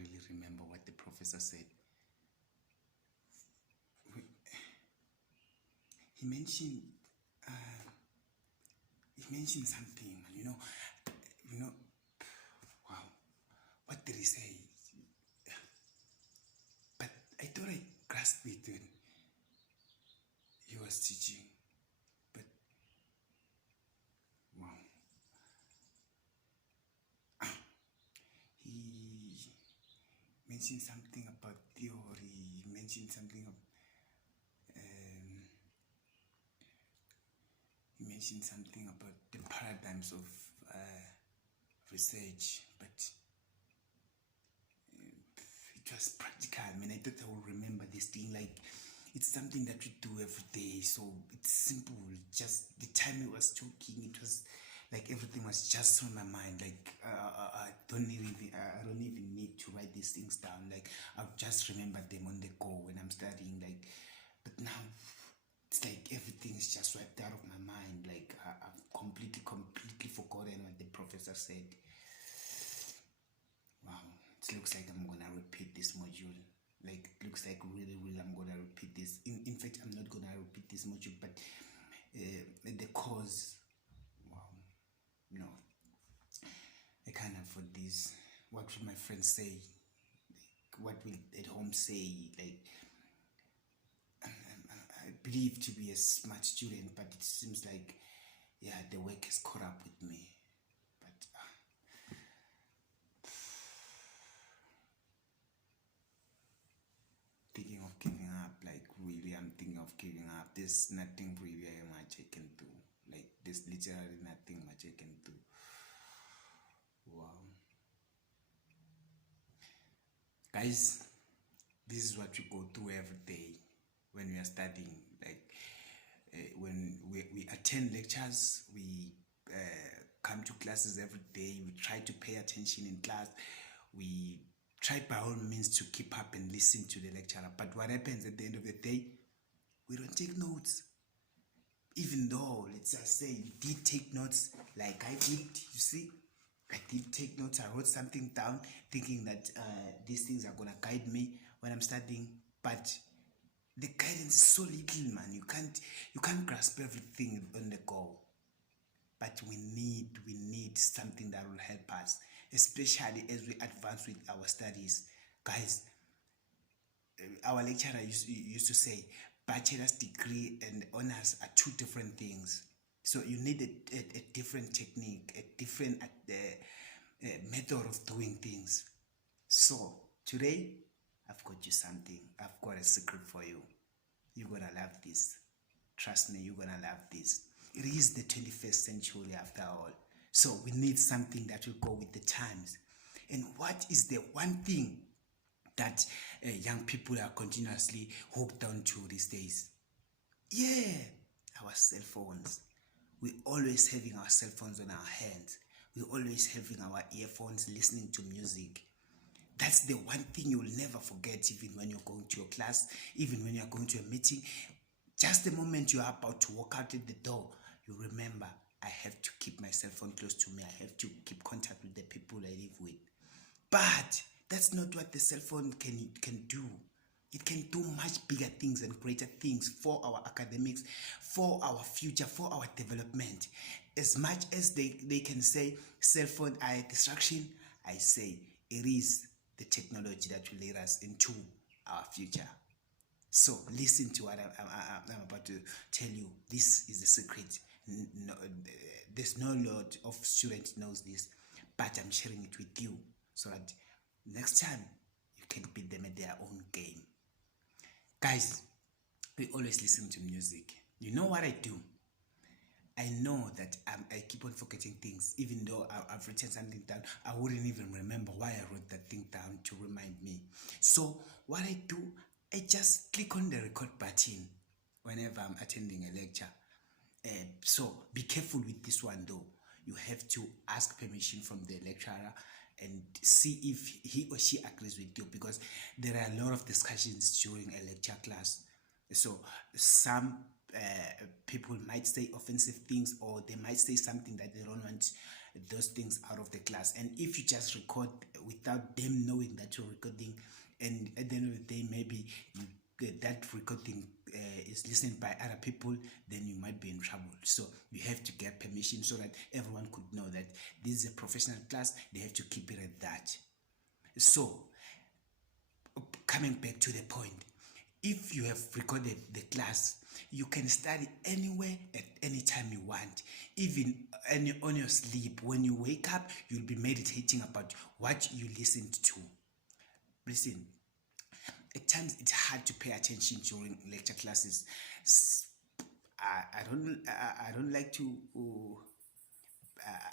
really remember what the professor said. He mentioned something, wow, what did he say? But I thought I grasped it when he was teaching. But wow, he mentioned something about theory. He mentioned something of about the paradigms of research, but it was practical. I mean, I thought I would remember this thing. Like, it's something that we do every day, so it's simple. Just the time he was talking, it was like everything was just on my mind. Like I don't even need to write these things down. Like, I'll just remember them on the go when I'm studying. Like, but now it's like everything's just wiped out of my mind. Like I've completely forgotten what the professor said. Wow, it looks like I'm gonna repeat this module. Like, it looks like really I'm gonna repeat this. In fact, I'm not gonna repeat this module, but the course, wow, no, I can't afford this. What will my friends say? Like, what will at home say? Like, I believe to be a smart student, but it seems like, yeah, the work has caught up with me. But thinking of giving up. Like, really, I'm thinking of giving up. There's nothing really much I can do. Like, there's literally nothing much I can do. Wow. Guys, this is what we go through every day when we are studying. Like, when we attend lectures, we come to classes every day, we try to pay attention in class, we try by all means to keep up and listen to the lecturer. But what happens at the end of the day? We don't take notes. Even though, let's just say, you did take notes like I did, you see? I did take notes. I wrote something down thinking that these things are going to guide me when I'm studying. But the guidance is so little, man. You can't grasp everything on the go. But we need something that will help us, especially as we advance with our studies. Guys, our lecturer used to say, bachelor's degree and honors are two different things. So you need a different technique, a different method of doing things. So today, I've got you something. I've got a secret for you. You're gonna love this. Trust me, you're gonna love this. It is the 21st century after all. So we need something that will go with the times. And what is the one thing that young people are continuously hooked on to these days? Yeah, our cell phones. We're always having our cell phones on our hands. We're always having our earphones listening to music. That's the one thing you'll never forget, even when you're going to your class, even when you're going to a meeting. Just the moment you're about to walk out at the door, you remember, I have to keep my cell phone close to me. I have to keep contact with the people I live with. But that's not what the cell phone can do. It can do much bigger things and greater things for our academics, for our future, for our development. As much as they can say cell phone are a distraction, I say it is the technology that will lead us into our future. So listen to what I'm about to tell you. This is the secret. No, there's no lot of students knows this, but I'm sharing it with you so that next time you can beat them at their own game. Guys, we always listen to music. You know what I do? I know that I keep on forgetting things. Even though I've written something down, I wouldn't even remember why I wrote that thing down to remind me. So what I do, I just click on the record button whenever I'm attending a lecture. So be careful with this one though. You have to ask permission from the lecturer and see if he or she agrees with you, because there are a lot of discussions during a lecture class. So some people might say offensive things, or they might say something that they don't want those things out of the class. And if you just record without them knowing that you're recording, and at the end of the day maybe that recording is listened by other people, then you might be in trouble. So you have to get permission so that everyone could know that this is a professional class. They have to keep it at that. So coming back to the point, if you have recorded the class, you can study anywhere at any time you want, even on your sleep. When you wake up, you'll be meditating about what you listened to. Listen, at times it's hard to pay attention during lecture classes. I don't like to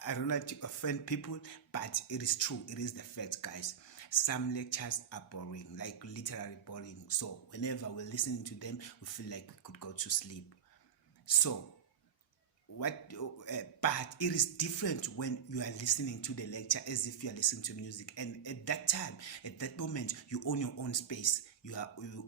I don't like to offend people, but it is true. It is the fact, guys. Some lectures are boring, like literally boring. So whenever we're listening to them, we feel like we could go to sleep. So but it is different when you are listening to the lecture as if you are listening to music, and at that time, at that moment, you own your own space, you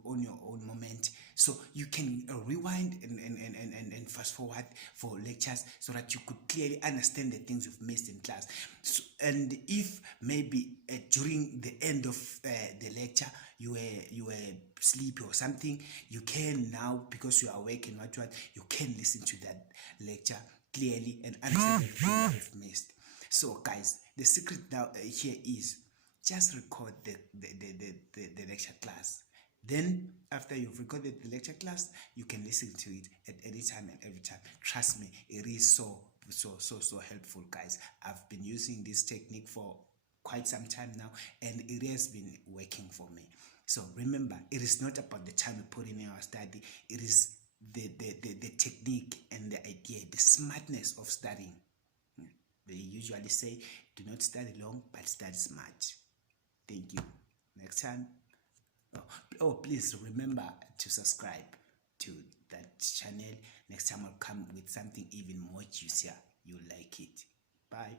own your own moment, so you can rewind and fast forward for lectures so that you could clearly understand the things you've missed in class. So, and if maybe during the end of the lecture you were sleepy or something, you can now, because you are awake and what you can listen to that lecture clearly and understand everything you've missed. So guys, the secret now here is just record the lecture class. Then after you've recorded the lecture class, you can listen to it at any time and every time. Trust me, it is so helpful, guys. I've been using this technique for quite some time now, and it has been working for me. So remember, it is not about the time we put in our study. It is the technique and the idea, the smartness of studying. They usually say, do not study long, but study smart. Thank you. Next time. Oh, please remember to subscribe to that channel. Next time I'll come with something even more juicier. You'll like it. Bye.